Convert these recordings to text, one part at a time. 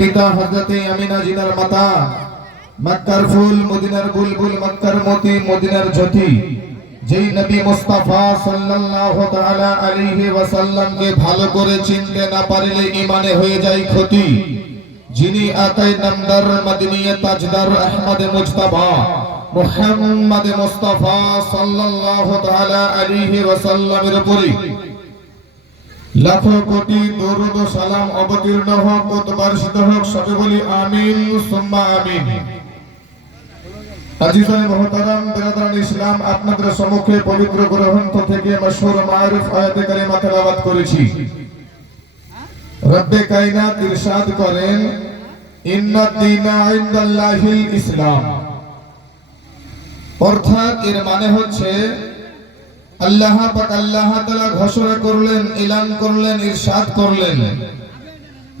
পিতা হযরতে আমিনা জিনার মাতা, মক্কার ফুল মদিনার বুলবুল, মক্কার মতি মদিনার জ্যোতি, যেই নবী মুস্তাফা সাল্লাল্লাহু তাআলা আলাইহি ওয়াসাল্লামকে ভালো করে চিনতে না পারলে ঈমানে হয়ে যায় ক্ষতি, যিনি আতাই নামদার মদিনিয়া তাজদার আহমদ মুজতবা মুহাম্মদ মুস্তাফা সাল্লাল্লাহু তাআলা আলাইহি ওয়াসাল্লামের উপরে লাখো কোটি দরুদ ও সালাম অবতীর্ণ হোক ও বর্ষিত হোক। সবে বলি আমিন সুম্মা আমিন। আজিজান মুহতারাম বিরাদরান ইসলাম, আপনাদের সম্মুখে পবিত্র গ্রন্থ থেকে মশহুর মারুফ আয়াতে কারিমা তেলাওয়াত করেছি। রব্বে কায়নাত ইরশাদ করেন, ইন্নাদ দীনা ইনদাল্লাহিল ইসলাম। অর্থাৎ এর মানে হচ্ছে আল্লাহ পাক আল্লাহ তাআলা ঘোষণা করলেন, এলান করলেন, ইরশাদ করলেন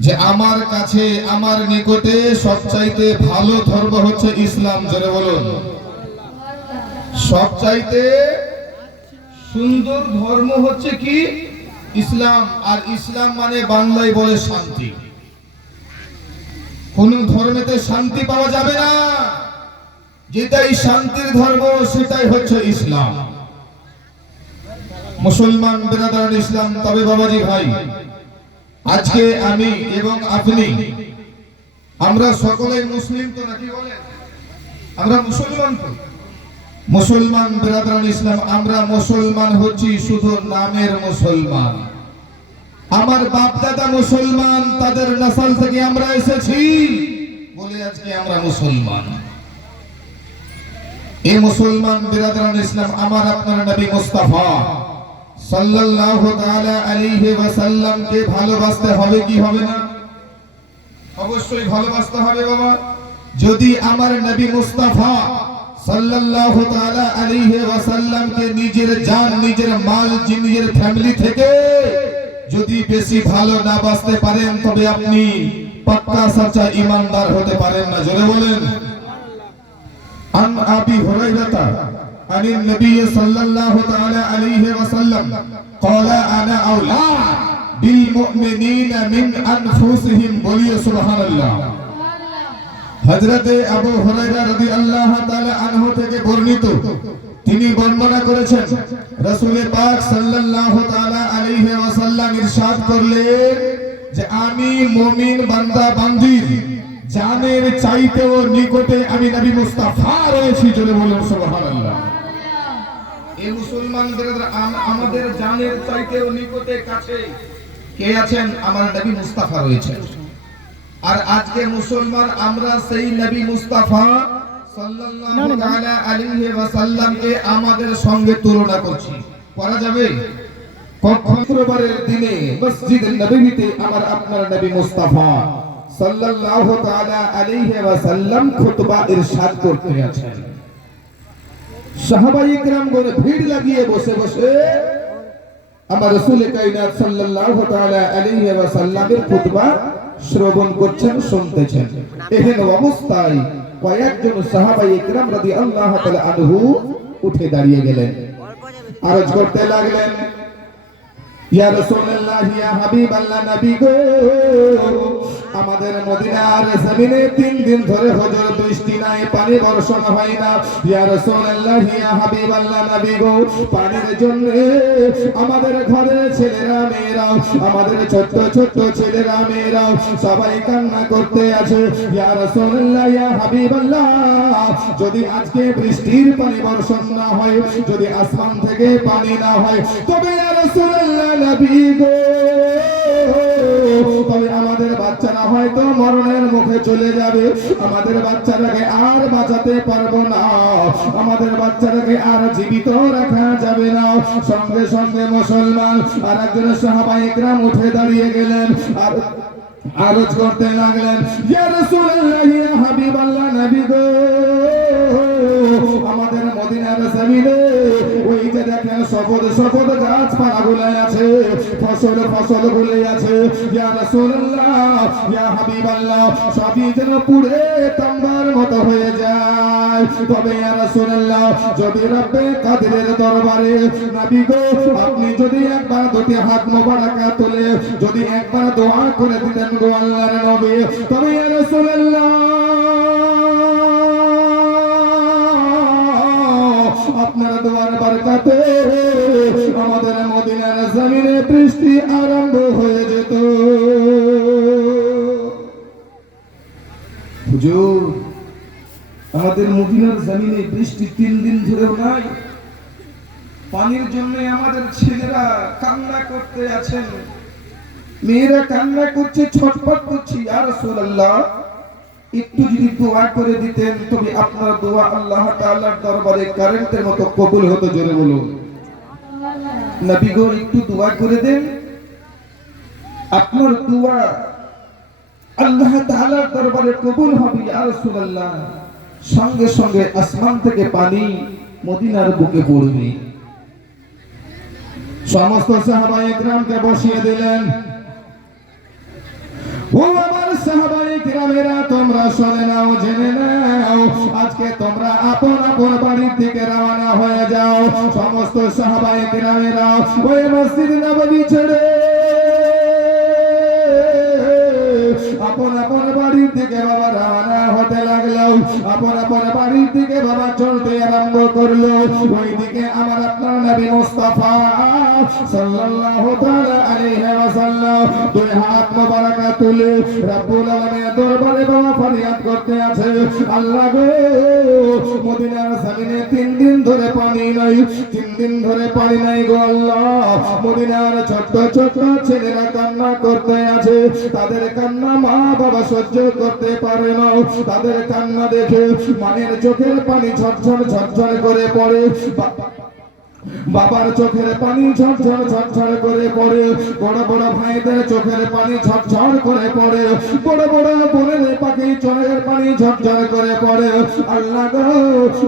যে আমার কাছে, আমার নিকটে সবচাইতে ভালো ধর্ম হচ্ছে ইসলাম। জোরে বলুন, সবচাইতে সুন্দর ধর্ম হচ্ছে কি? ইসলাম। আর ইসলাম মানে বাংলায় বলে শান্তি। কোন ধর্মেতে শান্তি পাওয়া যাবে না, যেটাই শান্তির ধর্ম সেটাই হচ্ছে ইসলাম। মুসলমান বিরাদরান ইসলাম, তবে বাবাজি ভাই, আজকে আমি এবং আপনি, আমরা সকলেই মুসলিম তো নাকি বলেন? আমরা মুসলমান তো। মুসলমান বিরাদরান ইসলাম, আমরা মুসলমান হচ্ছি শুধু নামের মুসলমান। আমার বাপ দাদা মুসলমান, তাদের নসল থেকে আমরা এসেছি বলে আজকে আমরা মুসলমান। এই মুসলমান বিরাদরান ইসলাম, আমার আপনার নবী মুস্তাফা সাল্লাল্লাহু তাআলা আলাইহি ওয়াসাল্লামকে ভালোবাসতে হবে কি হবে না? অবশ্যই ভালোবাসতে হবে বাবা। যদি আমার নবী মুস্তাফা সাল্লাল্লাহু তাআলা আলাইহি ওয়াসাল্লামকে নিজের জান, নিজের মাল, নিজের ফ্যামিলি থেকে যদি বেশি ভালো না বাসতে পারেন, তবে আপনি পাক্কা সাচ্চা ঈমানদার হতে পারেন না। জোরে বলেন। আন আবি হুরায়রা عن النبي صلى الله تعالى عليه وسلم قال انا اولى بالمؤمنين من انفسهم বলিয়ে সুবহানাল্লাহ। হযরত আবু হুরায়রা রাদিয়াল্লাহু তাআলা আনহু থেকে বর্ণিত, তিনি বর্ণনা করেছেন রাসূল পাক সাল্লাল্লাহু তাআলা আলাইহি ওয়াসাল্লাম ইরশাদ করলেন যে আমি মুমিন বান্দা বান্দির জানের চাইতেও নিকটে আমি নবী মুস্তাফা রয়েছি। জোরে বলুন সুবহানাল্লাহ। এই মুসলমানদের আমাদের জানের চাইতেও নিকটে কাছে কে আছেন? আমার নবী মুস্তাফা রয়েছেন। আর আজকে মুসলমান আমরা সেই নবী মুস্তাফা সাল্লাল্লাহু তাআলা আলাইহি ওয়াসাল্লামকে আমাদের সঙ্গে তুলনা করছি। করা যাবে? শুক্রবারের দিনে মসজিদ নববীতে আমার আপনার নবী মুস্তাফা সাল্লাল্লাহু তাআলা আলাইহি ওয়াসাল্লাম খুতবা ইরশাদ করতে আছেন। সাহাবায়ে কিরাম গণ ভিড় লাগিয়ে বসে বসে আমার রাসূল কায়নাত সাল্লাল্লাহু তাআলা আলাইহি ওয়াসাল্লামের খুতবা শ্রবণ করছেন, শুনতেছেন। এহেন অবস্থায় কয়েকজন সাহাবায়ে কিরাম রাদিয়াল্লাহু তাআলা আনহু উঠে দাঁড়িয়ে গেলেন, আরজ করতে লাগলেন, ইয়া রাসূলুল্লাহ, ইয়া হাবিবাল্লাহ, নবী গো, আমাদের মদিনার জমিনে 3 দিন ধরে হজর বৃষ্টি নাই, পানি বর্ষণ হয় না। ইয়া রাসূলুল্লাহ, ইয়া হাবিবাল্লাহ, নবী গো, পানির জন্য আমাদের ঘরের ছেলেরা মেয়েরা, আমাদের ছোট ছোট ছেলেরা মেয়েরা সবাই কান্না করতে আছে। ইয়া রাসূলুল্লাহ, ইয়া হাবিবাল্লাহ, যদি আজকে বৃষ্টির পানি বর্ষণ না হয়, যদি আসমান থেকে পানি না হয়, তবে ইয়া রাসূলুল্লাহ, নবী গো, তবে আমাদের বাচ্চারা হয়তো মরণের মুখে চলে যাবে, আমাদের বাচ্চাটাকে আর বাঁচাতে পারবো না, আমাদের বাচ্চাটাকে আর জীবিত রাখা যাবে না। সঙ্গে সঙ্গে মুসলমান আর একজন সাহাবায়ে কিরাম উঠে দাঁড়িয়ে গেলেন আর আরজ করতে লাগলেন, ইয়া রাসূলুল্লাহ, ইয়া হাবিবাল্লাহ, নবী গো, আমাদের মদিনার জমিনে ওই চারিদিকে দেখেন সবুজ সবুজ গাছপালা গুলো আছে, ফসল গুলো আছে। ইয়া রাসূলুল্লাহ, ইয়া হাবিবাল্লাহ, সবই যেন পুড়ে তাম্বার মতো হয়ে যায়। তবে ইয়া রাসূলুল্লাহ, যদি রব্বে কাদিরের দরবারে নবী গো আপনি যদি একবার দুটি হাত মোবারকা তুলে যদি একবার দোয়া করে দিতেন গো আল্লাহর নবী, তবে ইয়া রাসূলুল্লাহ আপনার দোয়ার বরকতে আমাদের মদিনার জমিনে বৃষ্টি আরম্ভ হয়ে যেত। হুজুর, আমাদের মদিনার জমিনে বৃষ্টি 3 দিন ধরেও নাই। পানির জন্য আমাদের ছেলেরা কান্না করতে আছেন, মেয়েরা কান্না করছে, ছটফট করছে। ইয়া রাসূলুল্লাহ, একটু যদি দোয়া করে দিতেন তবে আপনার দোয়া আল্লাহ তাআলার দরবারে কারেন্টের মতো কবুল হতো। জোরে বলুন নবী গো, একটু দোয়া করে দেন, আপনার দোয়া আল্লাহ তাআলার দরবারে কবুল হবে। ইয়া রাসূলুল্লাহ, সঙ্গে সঙ্গে আসমান থেকে পানি মদিনার বুকে পড়বে। সমস্ত সাহাবায়ে কিরামকে বসিয়ে দিলেন। ও আমার সাহাবায়ে কিরামেরা, তোমরা শুনে নাও, জেনে নাও, আজকে তোমরা আপন আপন বাড়ির দিকে রওনা হয়ে যাও। সমস্ত সাহাবায়ে কিরামেরা ওই মসজিদ নববী ছেড়ে আপন আপন বাড়ির দিকে বাবা রওনা হতে লাগলো। আপন আপন বাড়ির দিকে বাবা চলতে আরম্ভ করলো। ওইদিকে আমার আপনার নবী মুস্তাফা সাল্লাল্লাহু তাআলা আলাইহি ওয়াসাল্লাম দুই হাত মোবারক তুলে রব্বুল আলামিনের দরবারে বাবা ফরিয়াদ করতে আছে, আল্লাহ গো, মদিনার জমিনে 3 দিন ধরে পানি নাই, 3 দিন ধরে পানি নাই গো আল্লাহ। মদিনার ছোট ছোট ছেলেরা কান্না করতে আছে, তাদের কান্না মা বাবা সহ্য করতে পারে না। তাদের কান্না দেখে মায়ের চোখের পানি ঝরঝর ঝরঝর করে পড়ে, বাবার চোখের পানি ঝরঝর ঝরঝর করে পড়ে, বড় বড় ভাইদের চোখের পানি ঝরঝর করে পড়ে, বড় বড় বোনের পাখি চোখের পানি ঝরঝর করে পড়ে। আল্লাহ গো,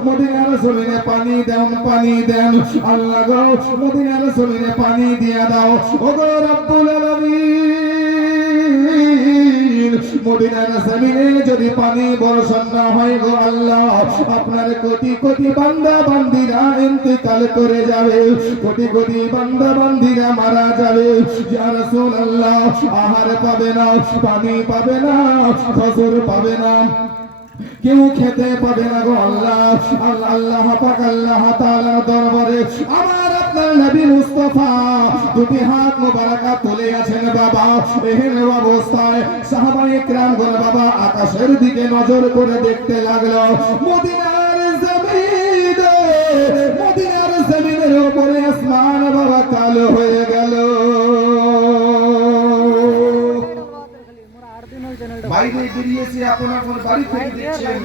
মদিনার জমিনে পানি দেন, পানি দেন। আল্লাহ গো, মদিনার জমিনে পানি দিয়ে দাও। ও গো রব্বুল আলামিন, মদিনার জমিনে যদি পানি বর্ষণ না হয় গো আল্লাহ, আপনার কোটি কোটি বান্দা বান্দিরা ইন্তেকাল করে যাবে, কোটি কোটি বান্দা বান্দিরা মারা যাবে। ইয়া রাসূলুল্লাহ, আহার পাবে না, পানি পাবে না, ফসল পাবে না, কেউ খেতে পাবে না গো আল্লাহ। আল্লাহ পাক আল্লাহ তাআলার দরবারে আমার আপনার নবী মুস্তাফা দুটি হাত মোবারক তুলে আছেন বাবা। এহেন অবস্থায় সাহাবায়ে কিরাম গণ বাবা আকাশের দিকে নজর করে দেখতে লাগলো। মদিনার জমিনে, মদিনার জমিনের উপরে আসমান বাবা কালো হয়ে গেল। বাইরে বেরিয়েছে, আপন আপন বাড়ি থেকে দেখছেন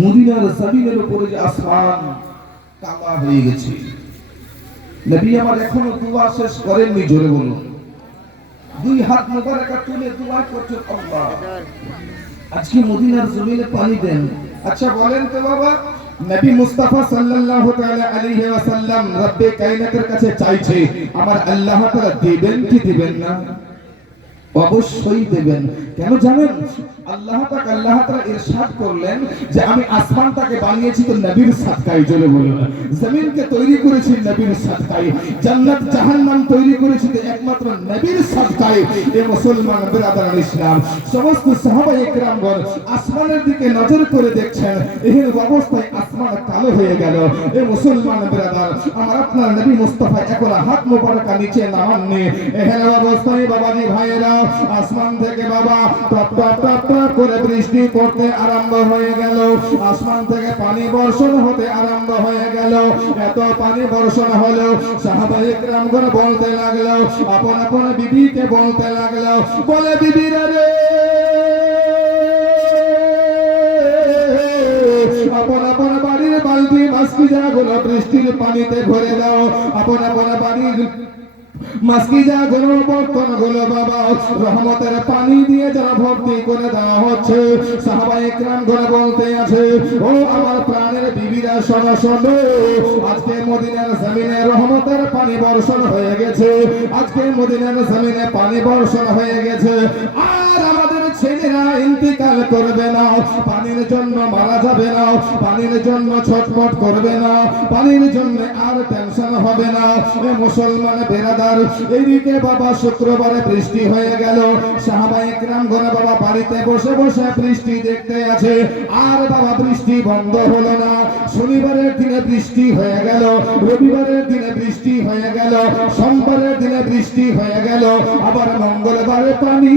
মদিনার জমিনের উপরে যে আসমান কালো হয়ে গেছে। নবী আমার এখনো দোয়া শেষ করেননি। জোরে বলুন, দুই হাত মোবারক তুলে দোয়া করছেন, আল্লাহ আজকে মদিনার জমিনে পানি দেন। আচ্ছা বলেন তো বাবা, নবী মুস্তাফা সাল্লাল্লাহু তাআলা আলাইহি ওয়াসাল্লাম রব্বে কায়নাতের কাছে চাইছে, আমার আল্লাহ তাআলা দিবেন কি দিবেন না? অবশ্যই দেবেন। কেন জানেন? আল্লাহ তাআলা ইরশাদ করলেন যে আমি আসমানটাকে বানিয়েছি তো নবীর সাদকায়। জোরে বলুন, জমিনকে তৈরি করেছি নবীর সাদকায়, জান্নাত জাহান্নাম তৈরি করেছি তো একমাত্র নবীর সাদকায়। এ মুসলমান বিরাদরান ইসলাম, সমস্ত সাহাবায়ে কিরামগণ আসমানের দিকে নজর করে দেখছেন, এই অবস্থায় আসমান কালো হয়ে গেল। এ মুসলমান বিরাদার, আমার আপনার নবী মুস্তাফা এখন হাত মোবারক নিচে নামাননি। এই অবস্থায় বাবাজি ভাইয়েরা আসমান থেকে বাবা টপ টপ টপ টপ করে বৃষ্টি পড়তে আরম্ভ হয়ে গেল। আসমান থেকে পানি বর্ষণ হতে আরম্ভ হয়ে গেল। এত পানি বর্ষণ হলো, সাহাবায়ে কিরামগণ বলতে লাগলো, আপন আপন বিবিকে বলতে লাগলো, বলে বিবিরা রে, আপন আপন বাড়ির বালতি মাস্কি জাগুলো বৃষ্টির পানিতে ভরে দাও। আপন আপন বাড়ির মাসকিজা গুলো বর্তন গুলো বাবা রহমতের পানি দিয়ে যারা ভর্তি করে দেওয়া হচ্ছে সাহাবায়ে কেরাম গুলো বলতে আছে ও আমার প্রাণের বিবিরা শোনো শোনো আজকে মদিনার জমিনে রহমতের পানি বর্ষণ হয়ে গেছে আজকে মদিনার জমিনে পানি বর্ষণ হয়ে গেছে আর আমাদের ছেলেরা ইন্তিকাল করবে না পানির জন্য মারা যাবে না পানির জন্য ছটফট করবে না পানির জন্য আর টেনশন হবে না এ মুসলমান বেরাদার এইদিকে বাবা শুক্রবারে বৃষ্টি হয়ে গেল সাহাবায়ে কেরাম গণ বাবা বাড়িতে বসে বসে বৃষ্টি দেখতে আছে আর বাবা বৃষ্টি বন্ধ হলো না শনিবারের দিনে বৃষ্টি হয়ে গেল রবিবারের দিনে বৃষ্টি হয়ে গেল সোমবারের দিনে বৃষ্টি হয়ে গেল আবার মঙ্গলবারে পানি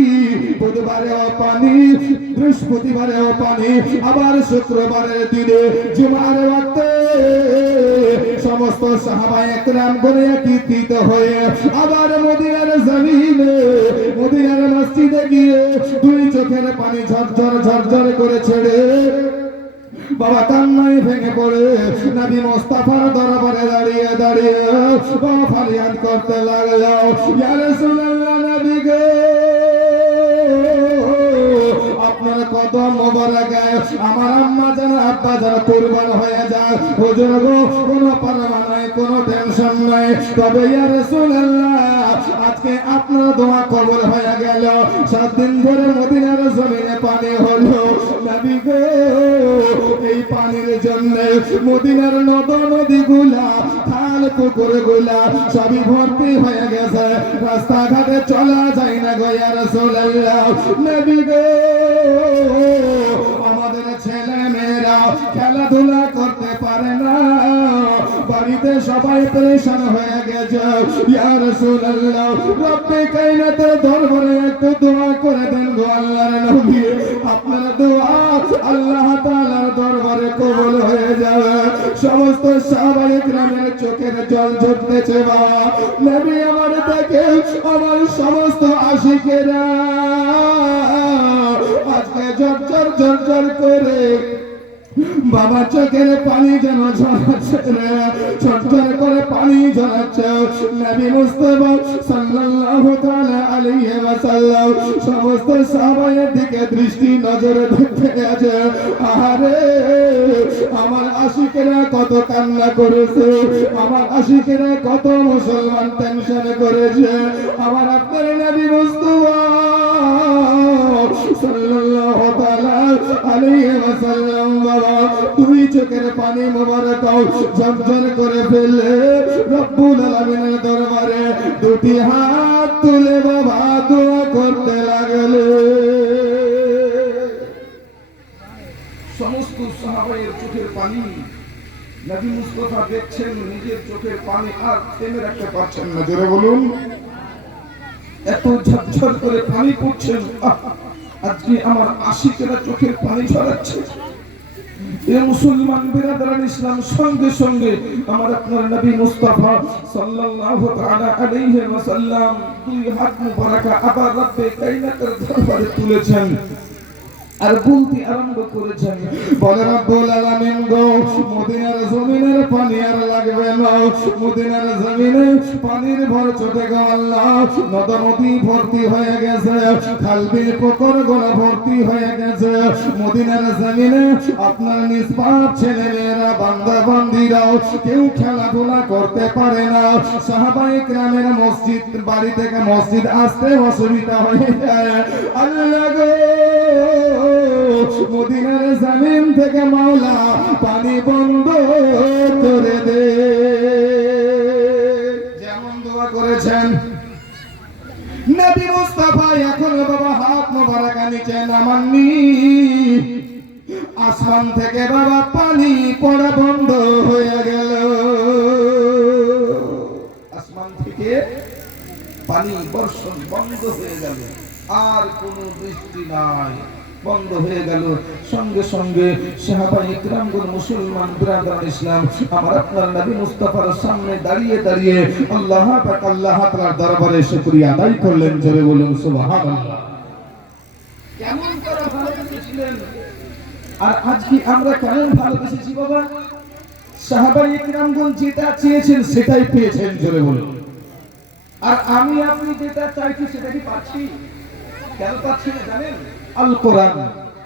বুধবারেও পানি বৃহস্পতিবারেও পানি আবার শুক্রবারের দিনে জুমার ওয়াক্তে সমস্ত সাহাবায়ে কেরাম গণে একত্রিত হয়ে আবার মদিনার জমিনে মদিনার মসজিদে গিয়ে দুই চোখের পানি ঝরঝর ঝরঝর করে ছেড়ে বাবা কান্নায় ভেঙে পড়ে নবী মুস্তাফার দরবারে দাঁড়িয়ে দাঁড়িয়ে ফরিয়াদ করতে লাগলো ইয়া রাসূলুল্লাহ নবী গো আপনার কদম মোবারকে আমার আম্মা জান আব্বা জান কুরবান হয়ে যায় হুজুর গো কোনো পরোয়া নাই কোনো টেনশন নাই তবে ইয়া রাসূলুল্লাহ আজকে আপনার দোয়া কবুল হয়ে গেল 7 দিন ধরে মদিনার জমিনে পানি হলো নবী গো এই পানির জন্য মদিনার নদ নদীগুলা খাল পুকুরগুলা সবই ভর্তি হয়ে গেছে রাস্তাঘাটে চলা যায় না গো ইয়া রাসূলুল্লাহ নবী গো আমাদের ছেলে মেয়েরা খেলাধুলা করতে পারে না বাড়িতে সবাই পরেশান হয়ে গেছে ইয়া রাসূলুল্লাহ রব্বে কায়নাতের দরবারে একটু দোয়া করে দেন গো আল্লাহর নবী আপনার দোয়া আল্লাহ তাআলার দরবারে কবুল হয়ে যাবে সমস্ত সাহাবায়ে কেরামের চোখের জল ঝরতেছে বাবা নবী আমার দেখে আমার সমস্ত আশিকেরা আজকে ঝরঝর ঝরঝর করে বাবা চোখের পানি যেন ঝরাচ্ছে রে ঝরঝর করে পানি ঝরাচ্ছে নবী মুস্তাফা সাল্লাল্লাহু তাআলা আলাইহি ওয়াসাল্লাম সমস্ত সাহাবায়ের দিকে দৃষ্টি নজরে দেখতে আছে আরে আমার আশিকেরা কত কান্না করেছে আমার আশিকেরা কত মুসলমান টেনশন করেছে আমার আপনার নবী মুস্তাফা সাল্লাল্লাহু তাআলা আলাইহি ওয়াসাল্লাম বাবা দুই চোখের পানি মোবারক ঝরঝর করে ফেলে রব্বুল আলামিনের দরবারে দুটি হাত তুলে বাবা দোয়া করতে লাগলে সমস্ত সাহাবায়ের চোখের পানি নবী মুস্তাফা দেখছেন নিজের চোখের পানি আর থেমে রাখতে পারছেন না জোরে বলুন এত ঝরঝর করে পানি পড়ছেন আজকে আমার আশিকেরা চোখের পানি ঝরাচ্ছে এ মুসলমান বিরাদরান ইসলাম সঙ্গে সঙ্গে আমার আপনার নবী মুস্তাফা সাল্লাল্লাহু তাআলা আলাইহি ওয়াসাল্লাম দুই হাত মুবারক আবার রব্বে কায়নাতের দরবারে তুলেছেন আর বলতে আরম্ভ করেছেন বলে রব্বুল আলামিন গো মদিনার জমিনের পানি আর লাগবে না মদিনার জমিনে পানির ভর চটে গো আল্লাহ নদ নদী ভর্তি হয়ে গেছে খাল বিল পুকুর গোলা ভর্তি হয়ে গেছে মদিনার জমিনে আপনার নিষ্পাপ ছেলে মেয়েরা বান্দা বান্দীরাও কেউ খেলাধুলা করতে পারে না সাহাবায়ে কেরামের মসজিদ বাড়ি থেকে মসজিদ আসতে অসুবিধা হয়ে যায় আল্লাহ গো মদিনার জমিন থেকে মাওলা পানি বন্ধ করে দে যেমন দোয়া করেছেন নবী মুস্তাফা এখন বাবা হাত মোবারক নিচে নামাননি আসমান থেকে বাবা পানি পড়া বন্ধ হয়ে গেল আসমান থেকে পানি বর্ষণ বন্ধ হয়ে গেল আর কোনো বৃষ্টি নাই বন্ধ হয়ে গেল সঙ্গে সঙ্গে সাহাবায়ে কেরামগণ মুসলমান বিরাদরান ইসলাম আমার আপনার নবী মুস্তাফার সামনে দাঁড়িয়ে দাঁড়িয়ে আল্লাহ পাক আল্লাহ তাআলার দরবারে শুকরিয়া আদায় করলেন জোরে বলুন সুবহানাল্লাহ কেমন করে ভালোবেসেছিলেন আর আজকে আমরা কেমন ভালোবেসেছি বাবা সাহাবায়ে কেরামগণ যেটা চেয়েছেন সেটাই পেয়েছেন জোরে বলুন আর আমি আপনি যেটা চাইছি সেটা কি পাচ্ছি? কেন পাচ্ছি না জানেন? আল কোরআন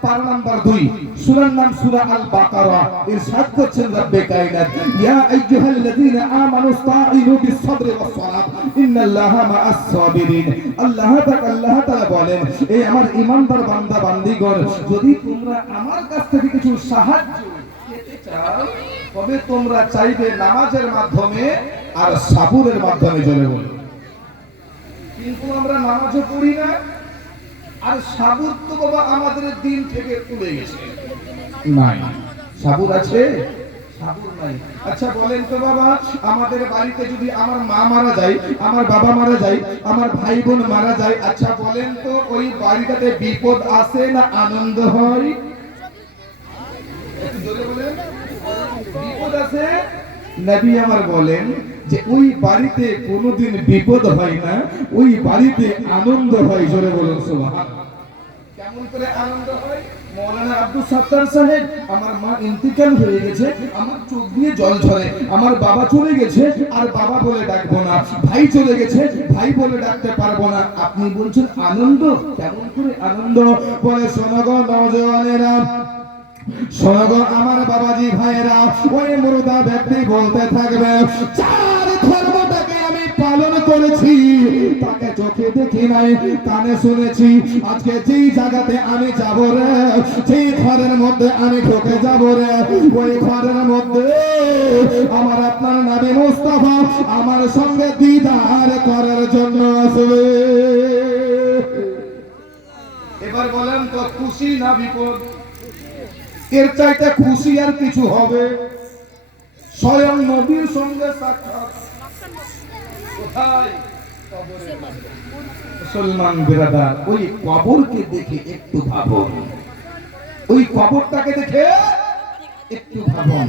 পারা নাম্বার 2 সূরার নাম সূরা আল বাকারা। ইরশাদ করছেন রব্বে কায়নাত, ইয়া আইয়ুহাল্লাযীনা আমানু ইসতাঈনু বিস-সাবরি ওয়াস-সালাত ইন্নাল্লাহা মা'আস সাবিরিন। আল্লাহ তাআলা বলেন, এই আমার ঈমানদার বান্দা বান্দীগণ, যদি তোমরা আমার কাছ থেকে কিছু সাহায্য পেতে চাও তবে তোমরা চাইবে নামাজের মাধ্যমে আর সাবুরের মাধ্যমে। জোরে বলো। কিন্তু আমরা নামাজও পড়ি না, আর সাবুর তো বাবা আমাদের দিন থেকে তুলে গেছে। নাই, সাবুর আছে? সাবুর নাই। আচ্ছা বলেন তো বাবা, আমাদের বাড়িতে যদি আমার মা মারা যায়, আমার বাবা মারা যায়, আমার ভাই বোন মারা যায়, আচ্ছা বলেন তো ওই বাড়িটাতে বিপদ আসে না আনন্দ হয়? একটু জোরে বলেন। বিপদ আছে। নবী আমার বলেন যে ওই বাড়িতে কোনোদিন বিপদ হয় না, ওই বাড়িতে আনন্দ হয়। জোরে বলুন সুবহানাল্লাহ। কেমন করে আনন্দ হয়? মৌলানা আব্দুল সাত্তার সাহেব, আমার মা ইন্তিকাল হয়ে গেছে, আমার চোখ দিয়ে জল ঝরে, আমার বাবা চলে গেছে আর বাবা বলে ডাকবো না, ভাই চলে গেছে ভাই বলে ডাকতে পারবো না। আপনি বলছেন আনন্দ? কেমন করে আনন্দ? বলে শোনো গো নওজওয়ানেরা, শোনো গো আমার বাবাজি ভাইয়েরা, ওই মুর্দা ব্যক্তি বলতে থাকবে, চার ধর্মটাকে আমি পালন করেছি, তাকে চোখে দেখি নাই, কানে শুনেছি, আজকে যেই জায়গাতে আমি যাব রে, যেই ঘরের মধ্যে আমি ঢুকে যাব রে, ওই ঘরের মধ্যে আমার আপনার নবী মুস্তাফা আমার সঙ্গে দিদার করার জন্য আসবে। এবার বলেন তো খুশি না বিপদ? এর চাইতে খুশি আর কিছু হবে? স্বয়ং নবীর সঙ্গে সাক্ষাৎ। কোথায়? কবরে। মুসলমান বিরাদার, ওই কবরকে দেখে একটু ভাবুন, ওই কবরটাকে দেখে একটু ভাবুন।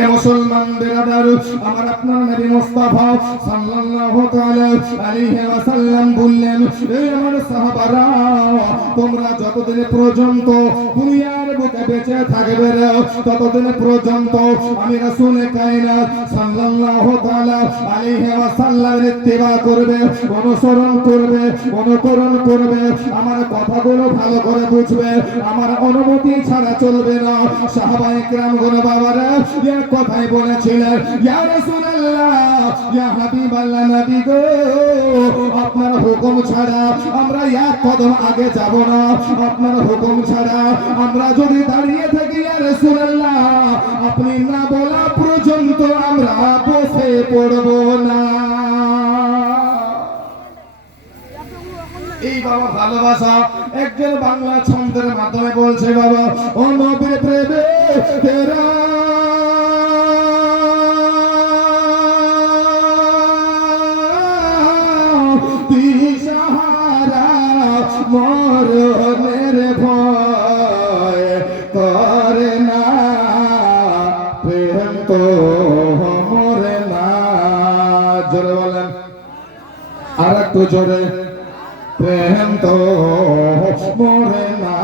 এ মুসলমান বিরাদার, আমার আপনার নবী মুস্তাফা সাল্লাল্লাহু তাআলা আলাইহি ওয়াসাল্লাম বললেন, এই আমার সাহাবারা, তোমরা যতদিন পর্যন্ত দুনিয়ার বুকে বেঁচে থাকবে ততদিন পর্যন্ত আমি রাসূল কায়নাত সাল্লাল্লাহু তাআলা আলাইহি ওয়াসাল্লামের ইত্তিবা করবে, অনুসরণ করবে, অনুকরণ করবে, আমার কথাগুলো ভালো করে বুঝবে, আমার অনুমতি ছাড়া চলবে না। সাহাবায়ে কেরাম গণ বাবারা এক কথাই বলেছিলেন, ইয়া রাসূলুল্লাহ, ইয়া হাবিবাল্লাহ, নবী গো, আপনার হুকুম ছাড়া আমরা এক কদম আগে যাব না, আপনার হুকুম ছাড়া আমরা যদি দাঁড়িয়ে থাকি ইয়া রাসূলুল্লাহ, আপনি না বলা পর্যন্ত আমরা বসে পড়ব না। এই বাবা ভালোবাসা একজন বাংলা ছন্দের মাধ্যমে বলছে, বাবা ও নবীর প্রেমে তেরা দিশাহারা, মরণের ভয় করে না, প্রেম তো মরে না। জোরে বলেন, আর একটু জোরে। প্রেম তো মরে না,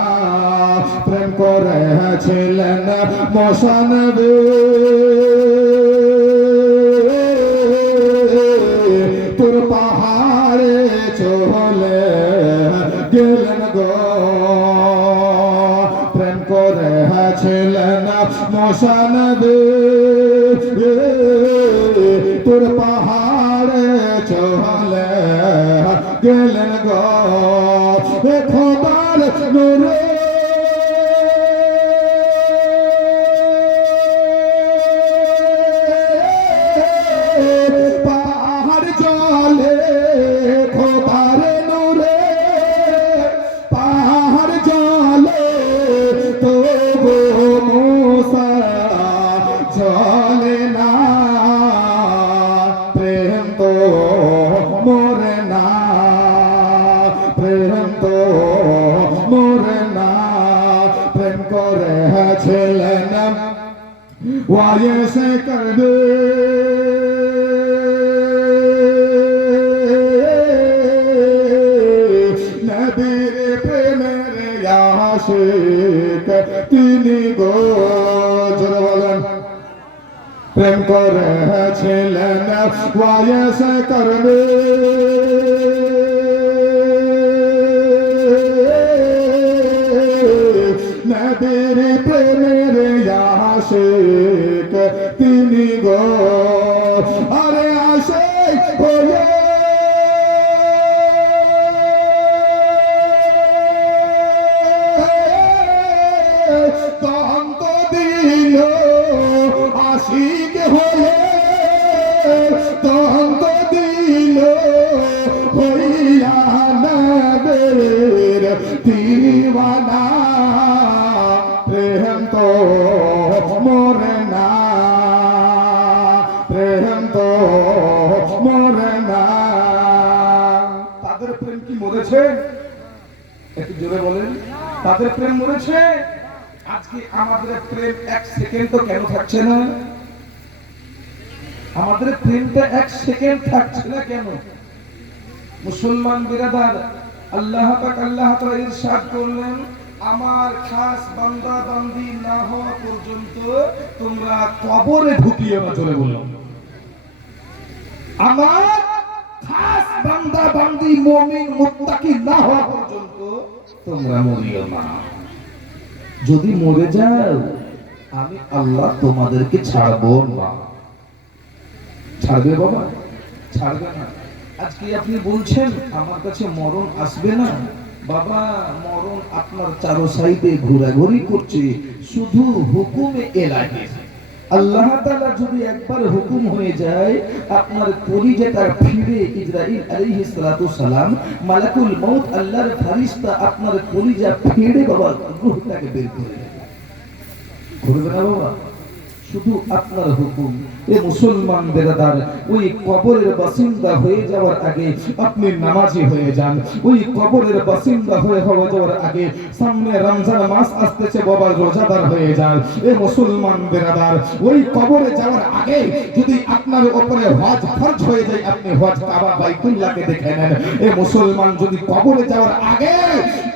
প্রেম করেছিলেন মুসা নবী, তোর পাহাড়ে চলে গেলেন গো, প্রেম করেছিলেন মুসা নবী, তোর পাহাড়ে চলে গেলেন গো, খোদার নূরে পাহাড় জলে, খোদার নূরে পাহাড় জলে, তবু মুসা চলে না, প্রেম তো মরে না, প্রেম তো মরে না, প্রেম করেছিলেন ওয়ায়ে সে করবে, নবীর প্রেমের আশিক তিনি গো। জোরে বলেন, প্রেম করেছিলেন ওয়াইসে করবে নবীর প্রেমের আশিক তিনি গো আরে আশিক হয়ে তন্ত দিল আশিক হয়ে তন্ত দিল হইয়া নবীর দিওয়ানা প্রেম তো মরে না প্রেম তো মরে না তাদের প্রেম কি মরেছে একটু জোরে বলেন তাদের প্রেম মরেছে আজকে আমাদের প্রেম এক সেকেন্ড তো কেন থাকছে না আমাদের প্রেমটা এক সেকেন্ড থাকছে না কেন মুসলমান বিরাদার আল্লাহ পাক আল্লাহ তাআলা ইরশাদ করলেন আমার খাস বান্দা বান্দি না হওয়া পর্যন্ত তোমরা কবরে ঢুকিও না চলে বলো আমার খাস বান্দা বান্দি মুমিন মুত্তাকি না হওয়া পর্যন্ত তোমরা মরিও না যদি মরে যাও আমি আল্লাহ তোমাদেরকে ছাড়বো না ছাড়বে বাবা ছাড়বে না আজকে আপনি বলছেন আমার কাছে মরণ আসবে না বাবা মরণ আপনার চারো সাইডে ঘোরাঘুরি করছে শুধু হুকুমে এলাহি আল্লাহ তাআলা যদি একবার হুকুম হয়ে যায় আপনার কলিজাটা ফিরে ইসরাইল আলাইহিস সালাতু সালাম মালাকুল মউত আল্লাহর ফেরেশতা আপনার কলিজা ফিরে বাবা রূহটাকে বের করে দেবে করবে না বাবা শুধু আপনার হুকুম এ মুসলমান বেরাদার ওই কবরের বাসিন্দা হয়ে যাওয়ার আগে আপনি নামাজি হয়ে যান ওই কবরের বাসিন্দা হয়ে যাওয়ার আগে সামনে রমজান মাস আসতেছে বাবা রোজাদার হয়ে যান এ মুসলমান বেরাদার ওই কবরে যাওয়ার আগে যদি আপনার উপরে হজ ফরজ হয়ে যায় আপনি হজ কাবা বাইতুল্লাহকে দেখে নেন এ মুসলমান যদি কবরে যাওয়ার আগে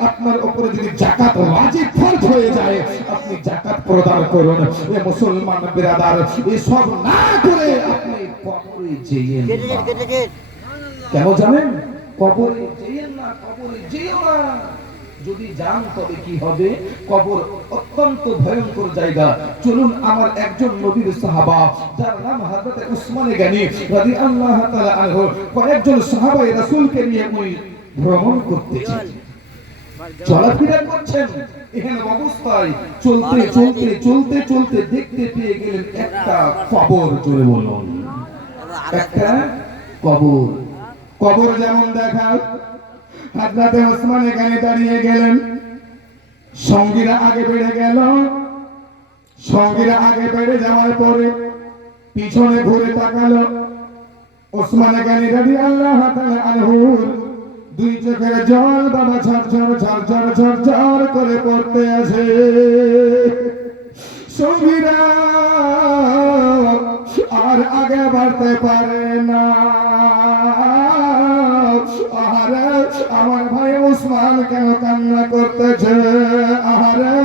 আপনার উপরে যদি যাকাত ওয়াজিব ফরজ হয়ে যায় আপনি যাকাত প্রদান করুন এ মুসলমান বিরাদার এসব না করে আপনি কবরে যেয়েন না কেন জানেন কবরে যেয়েন না কবরে যেও না যদি যান তবে কি হবে কবর অত্যন্ত ভয়ঙ্কর জায়গা চলুন আমার একজন নবীর সাহাবা যার নাম হযরত উসমান গনি রাদিয়াল্লাহু তাআলা আনহু কয়েকজন সাহাবায়ে রাসূলকে নিয়ে ওই ভ্রমণ করতেছেন চলাফেরা করছেন এখানে অবস্থায় চলতে চলতে চলতে চলতে দেখতে পেয়ে গেলেন একটা কবর চলে বলুন একটা কবর কবর যেমন দেখায় হযরত ওসমান এখানে দাঁড়িয়ে গেলেন সঙ্গীরা আগে বেড়ে গেল সঙ্গীরা আগে বেড়ে যাওয়ার পরে পিছনে ঘুরে তাকালো ওসমান গনি রাদিয়াল্লাহু তাআলা আনহু দুই চোখের জল বাবা ঝরঝর ঝরঝর ঝরঝর করে পড়তে আছে সঙ্গীরা আর আগে বাড়তে পারে না আহারে আমার ভাই ওসমান কেন কান্না করতেছে আহারে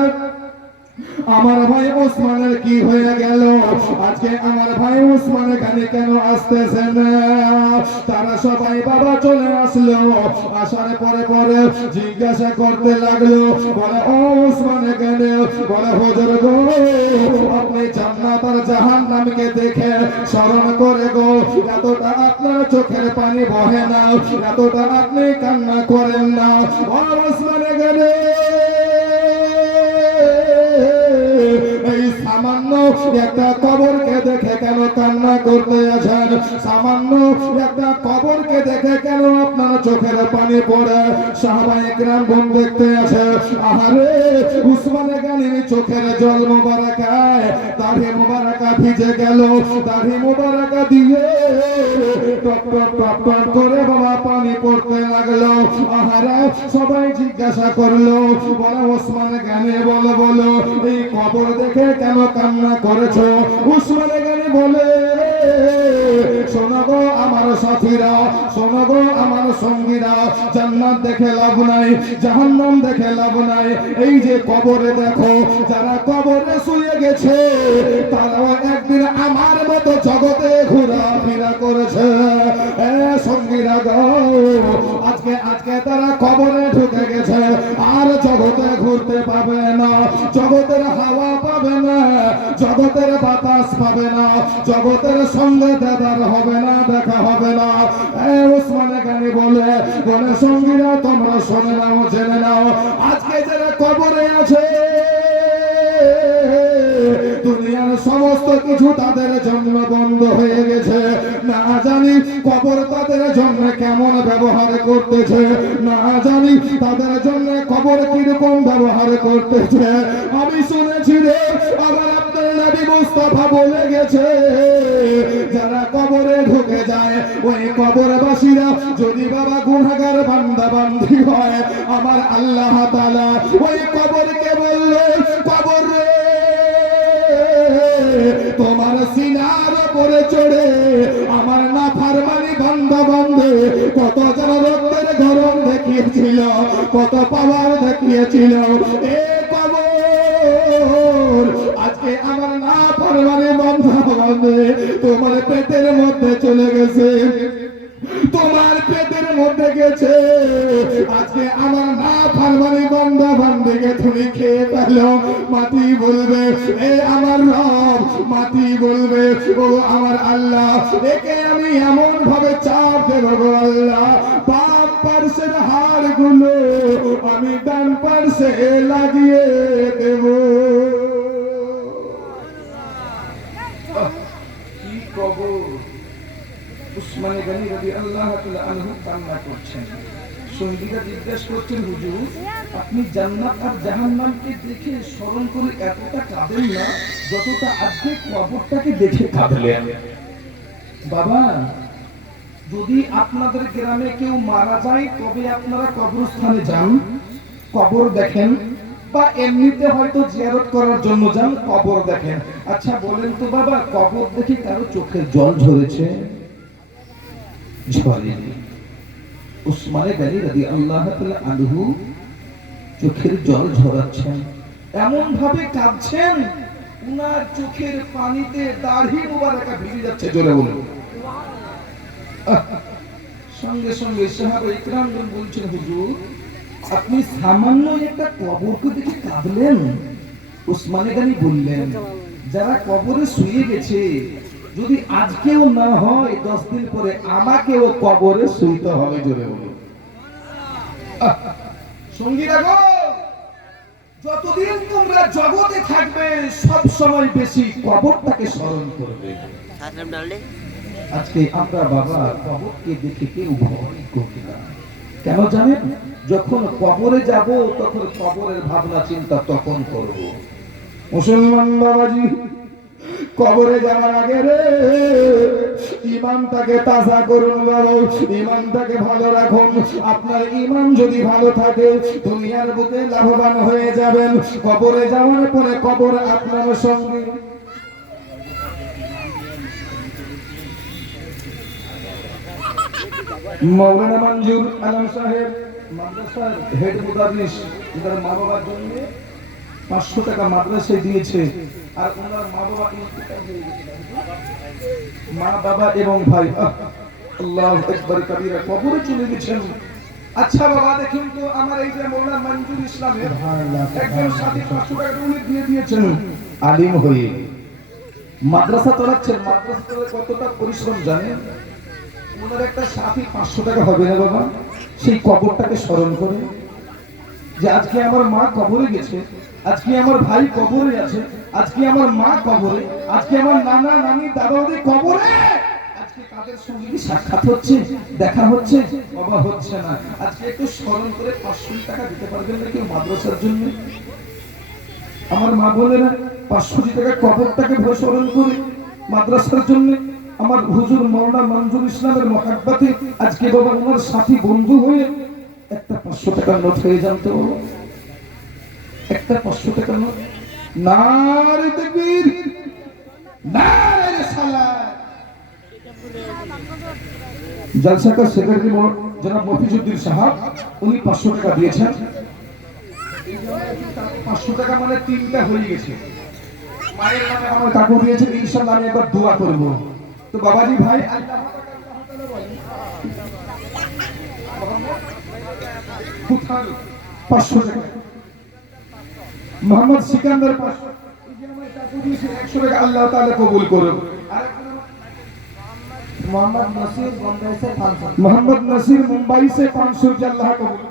আমার ভাই ওসমানের কি হয়ে গেল আজকে আমার ভাই ওসমান এখানে কেন আসতেছে না তারা সবাই বাবা চলে আসলো আসার পরে পরে জিজ্ঞাসা করতে লাগলো বলে ও ওসমান এখানে বলে হুজুর গো আপনি জান্নাত আর জাহান্নামকে দেখে স্মরণ করে গো এতটা আপনার চোখের পানি বহে না এতটা আপনি কান্না করেন না ও ওসমান এখানে এই সামান্য একটা কবরকে দেখে কেন কান্না করতে আছেন সামান্য একটা কবরকে দেখে কেন আপনার চোখের পানি পড়ে সাহাবায়ে কেরাম বোন দেখতে আছে আহারে উসমান গনির চোখের জল মোবারকায় দাড়ি মোবারকা ভিজে গেল দাড়ি মোবারকা দিয়ে টপ টপ টপ টপ করে বাবা পানি পড়তে লাগলো আহারে সবাই জিজ্ঞাসা করলো বলে ওসমান গনি বলো এই কবর দেখে কেন কান্না করেছো উসমান গনি বলে শোনো গো আমার সাথীরা, শোনো গো আমার সঙ্গীরা, জান্নাত দেখে লাভ নাই, জাহান্নাম দেখে লাভ নাই। এই যে কবরে দেখো, যারা কবরে শুয়ে গেছে তারাও একদিন আমার মতো জগতে ঘোরাফেরা করেছে। সঙ্গীরা গো, আজকে তারা কবরে ঢুকে গেছে, আর জগতে ঘুরতে পাবে না, জগতের হাওয়া পাবে না, জগতের বাতাস পাবে না, জগতের সঙ্গে দেদার হবে না, দেখা হবে না। ওসমানে গানি বলে সঙ্গীরা তোমরা শুনে নাও, জেনে নাও, আজকে যারা কবরে আছে দুনিয়ার সমস্ত কিছু তাদের জন্য বন্ধ হয়ে গেছে। না জানি কবর তাদের জন্য কেমন ব্যবহার করতেছে, না জানি তাদের জন্য কবর কিরকম ব্যবহার করতেছে। আমি শুনেছি রে, আবার আপনার নবী মুস্তাফা বলে গেছে, যারা কবরে ঢুকে যায় ওই কবরবাসীরা যদি বাবা গুনাহগার বান্দা বান্দি হয়, আমার আল্লাহ তাআলা ওই কবরকে বললে, কবর রে তোমার সিনার উপরে চড়ে আমার নাফরমানি বান্দা বান্দে কত যেন রক্তের গরম দেখিয়েছিল, কত পাওয়ার দেখিয়েছিল। এ কবর আজকে আমার নাফরমানি বান্দা বান্দে তোমার পেটের মধ্যে চলে গেছে, তোমার পেটের মধ্যে গেছে। আজকে আমার নাফরমানি বান্দা বান্দিকে তুমি খেয়ে ফেলো। মাটি বলবে এ আমার রব, মাটি বলবে ও আমার আল্লাহ, একে আমি এমন ভাবে চাপ দেব গো আল্লাহ, বাম পার্শ্বের হাড় গুলো আমি ডান পার্শ্বে লাগিয়ে দেব। কি কবর! উসমানে গনি রাদিয়াল্লাহু তাআলা আনহু কান্না করছেন। সঙ্গীরা জিজ্ঞেস করছেন, হুজুর আপনি জান্নাত আর জাহান্নামকে দেখে স্মরণ করে এতটা কাঁদেন না যতটা আজকে কবরটাকে দেখে কাঁদলেন। বাবা, যদি আপনাদের গ্রামে কেউ মারা যায় তবে আপনারা কবরস্থানে যান, কবর দেখেন, বা এমনিতে হয়তো জিয়ারত করার জন্য যান, কবর দেখেন। আচ্ছা বলেন তো বাবা, কবর দেখে কারো চোখের জল ঝরেছে? ঝরেনি। উসমানে গনি রাদিয়াল্লাহু তাআলা আনহু চোখের জল ঝরাচ্ছেন, এমন ভাবে কাঁদছেন উনার চোখের পানিতে দাড়ি মুবারকা ভিজে যাচ্ছে। জোরে বলুন। সঙ্গে সঙ্গে সাহাবায়ে ইকরামগণ বলছেন, হুজুর আপনি সামান্য একটা কবরকে দেখে কাঁদলেন? উসমানে গনি বললেন, যারা কবরে শুয়ে গেছে যদি আজকেও না হয় 10 দিন পরে আমাকেও কবরে শুইতে হবে। জোরে বলুন। সঙ্গীরা গো, যতদিন তোমরা জগতে থাকবে সব সময় বেশি কবরটাকে স্মরণ করবে। আজকে আমরা বাবা কবরকে দেখে কেউ ভয় করি না। কেন জানেন? যখন কবরে যাব তখন কবরের ভাবনা চিন্তা তখন করব। মুসলমান বাবাজি, কবরে যাওয়ার আগে রে ঈমানটাকে তাজা করুন বাবা, ঈমানটাকে ভালো রাখুন। আপনার ঈমান যদি ভালো থাকে দুনিয়ার বুকে লাভবান হয়ে যাবেন, কবরে যাওয়ার পরে কবর আপনার সঙ্গে। মাওলানা মঞ্জুর আলম সাহেব মাদ্রাসার হেড মুদারিস, ওনার মা বাবার জন্য 500 টাকা মাদ্রাসায় দিয়েছে। আর ওনার মা বাবা ইন্তেকাল হয়ে গেছে, মা বাবা এবং ভাই আল্লাহু আকবার কবীরা কবরে চলে গেছেন। আচ্ছা বাবা দেখুন তো, আমার এই যে মাওলানা মঞ্জুর ইসলামের একজন সাথী 500 টাকা উনি দিয়ে দিয়েছেন আলিম হয়ে। মাদ্রাসা চালাচ্ছেন, মাদ্রাসা চালাতে কতটা পরিশ্রম জানেন? ওনার একটা সাথী 500 টাকা হবে না বাবা, সেই কবরটাকে স্মরণ করে যে আজকে আমার মা কবরে গেছে, আজকে আমার ভাই কবরে আছে, আজকে আমার মা কবরে, আজকে আমার নানা নানি দাদা দাদি কবরে, আজকে তাদের সঙ্গে সাক্ষাৎ হচ্ছে, দেখা হচ্ছে, বাবা হচ্ছে না। আজকে একটু স্মরণ করে 500 টাকা দিতে পারবেন না কেউ মাদ্রাসার জন্য? আমার মা বোনেরা 500 টাকা কবরটাকে স্মরণ করে মাদ্রাসার জন্য আমার হুজুর মাওলানা মঞ্জুর ইসলামের মহব্বতে আজকে বাবা ওনার সাথী বন্ধু হয়ে একটা 500 টাকার নোট হয়ে যান তো, একটা 500 টাকার নোট। নারে তাকবীর, নারে সালাত। जलसा का सेक्रेटरी जनाब मफिजुद्दीन साहब उन्हीं 500 টাকা দিয়েছেন 500 টাকা মানে তিনটা হয়ে গেছে মায়ের নামে আমার কাকু দিয়েছেন ইনশাআল্লাহ আমি একবার দোয়া করব তো বাবাজি ভাই কোথায় 500 টাকা মোহাম্মদ সিকান্দার 500 এই যে আমার কাকু দিয়েছে 100 টাকা আল্লাহ তাআলা কবুল করুন আর मोहम्मद नसीर बम्बई से 500। मोहम्मद नसीर मुंबई से 500 अल्लाह कबूल